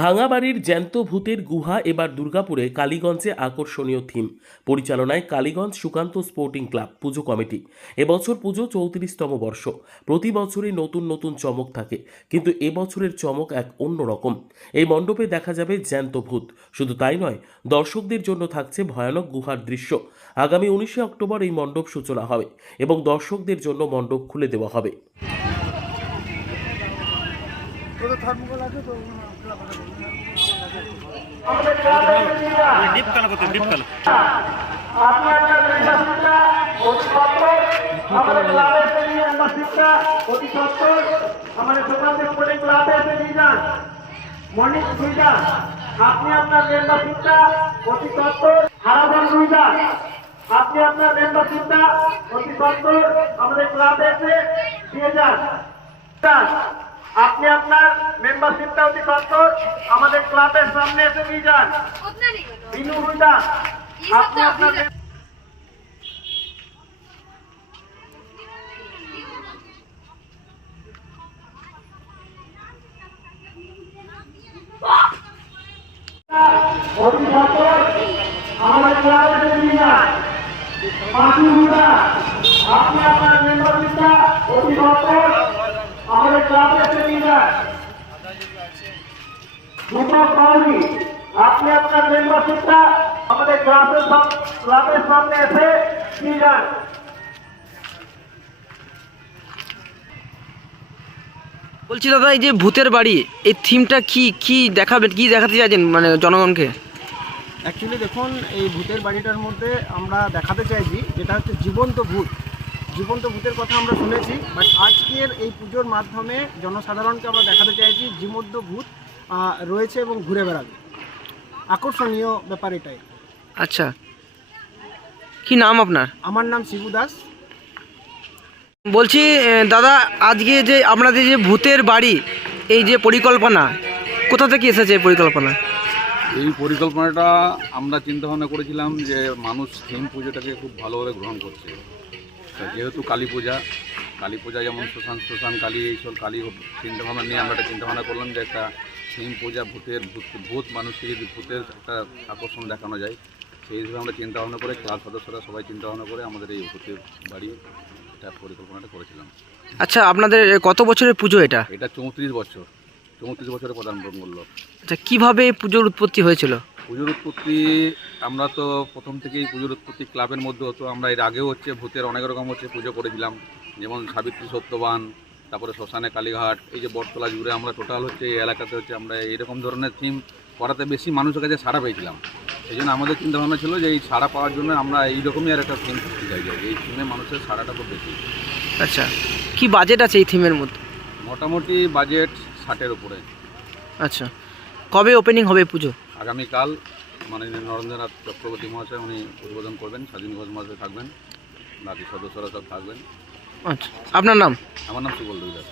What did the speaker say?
ভাঙাবাড়ির জ্যান্ত ভূতের গুহা এবার দুর্গাপুরে কালীগঞ্জে আকর্ষণীয় থিম। পরিচালনায় কালীগঞ্জ সুকান্ত স্পোর্টিং ক্লাব, পুজো কমিটি। এবছর পুজো চৌত্রিশতম বর্ষ। প্রতি বছরই নতুন নতুন চমক থাকে, কিন্তু এবছরের চমক এক অন্যরকম এই মণ্ডপে দেখা যাবে জ্যান্ত ভূত। শুধু তাই নয়, দর্শকদের জন্য থাকছে ভয়ানক গুহার দৃশ্য। আগামী উনিশে অক্টোবর এই মণ্ডপ সূচনা হবে এবং দর্শকদের জন্য মণ্ডপ খুলে দেওয়া হবে। ডিপ কালো করতে ডিপ কালো আমাদের ক্লাবে এসে নিয়ে মেম্বারশিপটা অতি সত্তর আমাদের সকাল থেকে পড়ে ক্লাবে এসে নিয়ে যান মর্নিং সুইজা আপনি আপনার মেম্বারশিপটা অতি সত্তর হারাবান সুইজা আপনি আপনার মেম্বারশিপটা অতি সত্তর আমাদের ক্লাবে এসে দিয়ে যান। আপনি আপনার মেম্বারশিপটা অতি সত্তর আমাদের ক্লাবের সামনে এসে নিয়ে যান। বিনু আপনি আপনার আমাদের ক্লাবে নিয়ে হুদা আপনি আপনার মেম্বারশিপটা অভিভাবক আমাদের ক্লাবে নিয়ে যান আপনি আপনার মেম্বারশিপটা আমাদের সামনে এসে নিয়ে যান। বলছি দাদা এই যে ভূতের বাড়ি এই থিমটা কি কি দেখাবেন কি দেখাতে চাইছেন মানে জনগণকে? অ্যাকচুয়ালি দেখুন এই ভূতের বাড়িটার মধ্যে আমরা দেখাতে চাইছি যেটা হচ্ছে জীবন্ত ভূত। জীবন্ত ভূতের কথা আমরা শুনেছি বাট আজকের এই পুজোর মাধ্যমে জনসাধারণকে আমরা দেখাতে চাইছি জীবন্ত ভূত। রয়েছে এবং ঘুরে বেড়াবে। আকর্ষণীয় ব্যাপার এটাই। আচ্ছা। কি নাম আপনার? আমার নাম শিবু দাস। বলছি দাদা আজকে যে আপনাদের যে ভূতের বাড়ি এই যে পরিকল্পনা কোথা থেকে এসেছে এই পরিকল্পনা? এই পরিকল্পনাটা আমরা চিন্তা ভাবনা করেছিলাম যে মানুষ থিম পুজোটাকে খুব ভালোভাবে গ্রহণ করছে। যেহেতু কালী পূজা কালী পূজা যেমন শ্মশান শ্মশান কালী এইসব কালী চিন্তা ভাবনা নিয়ে আমরা একটা চিন্তা ভাবনা করলাম যে একটা থিম পূজা ভূতের ভূত ভূত মানুষকে যদি ভূতের একটা আকর্ষণ দেখানো যায় সেই হিসেবে আমরা চিন্তা ভাবনা করে ক্লাব সদস্যরা সবাই চিন্তা ভাবনা করে আমাদের এই ভূতের বাড়ি এটা পরিকল্পনাটা করেছিলাম। আচ্ছা আপনাদের কত বছরের পুজো এটা? এটা চৌত্রিশ বছর চৌত্রিশ বছরের প্রধান মূল্য আচ্ছা কীভাবে এই পুজোর উৎপত্তি হয়েছিল? পুজোর উৎপত্তি আমরা তো প্রথম থেকেই পুজোর উৎপত্তি ক্লাবের মধ্যে হতো আমরা এর আগেও হচ্ছে ভূতের অনেক রকম হচ্ছে পুজো করেছিলাম যেমন সাবিত্রী সত্যবান তারপরে শ্মশানে কালীঘাট এই যে বটতলা জুড়ে আমরা টোটাল হচ্ছে এই এলাকাতে হচ্ছে আমরা এরকম ধরনের থিম করাতে বেশি মানুষের কাছে সাড়া পেয়েছিলাম। সেই জন্য আমাদের চিন্তা ভাবনা ছিল যে এই সাড়া পাওয়ার জন্য আমরা এইরকমই আর একটা থিম করতে চাই এই থিমে মানুষের সাড়াটা খুব বেশি। আচ্ছা কি বাজেট আছে এই থিমের মধ্যে? মোটামুটি বাজেট ষাটের উপরে। আচ্ছা কবে ওপেনিং হবে পুজো? আগামীকাল মাননীয় নরেন্দ্রনাথ চক্রবর্তী মহাশয় উনি উদ্বোধন করবেন স্বাধীন ঘোষ মহাশয় থাকবেন বাকি সদস্যরা সব থাকবেন। আচ্ছা আপনার নাম? আমার নাম সুবল দাস